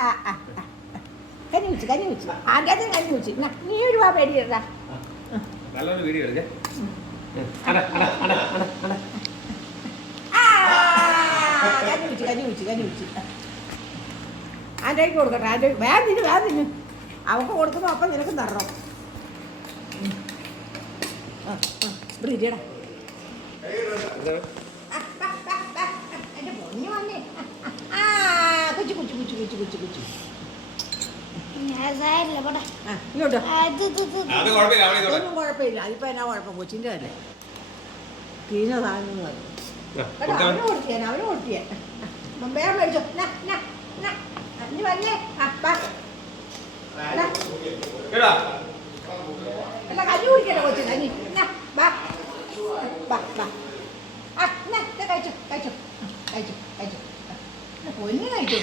ആ ആ ആ. കഞ്ഞി വെച്ച് ആദ്യത്തെ കഞ്ഞി വെച്ച് നീ ഒരു രൂപ പേടിയിടാ നല്ലൊരു വീഡിയോ എടുക്കേ കഞ്ഞി വെച്ച് ആൻ്റെക്ക് കൊടുക്കട്ടെ ആൻ്റെ വേഗം തിന്നു അവൾക്ക് കൊടുക്കുമ്പോൾ അപ്പം നിനക്കും തരണം ബ്രിഡിയടാ എൻ്റെ പൊന്നു വന്നേ കുച്ചു ഇങ്ങോട്ടോ ഒന്നും കുഴപ്പമില്ല അതിപ്പോൾ എന്നാ കുഴപ്പം കൊച്ചിൻ്റെ അല്ലേ തീന സാധനങ്ങൾ അവന് കൊടുത്തിയാ വേറെ മേടിച്ചോ ഇനി വന്നേ അല്ല കഞ്ഞി കുടിക്കട്ടെ കൊച്ചു കഞ്ഞി കഴിച്ചോ പൊന്നു കഴിച്ചോ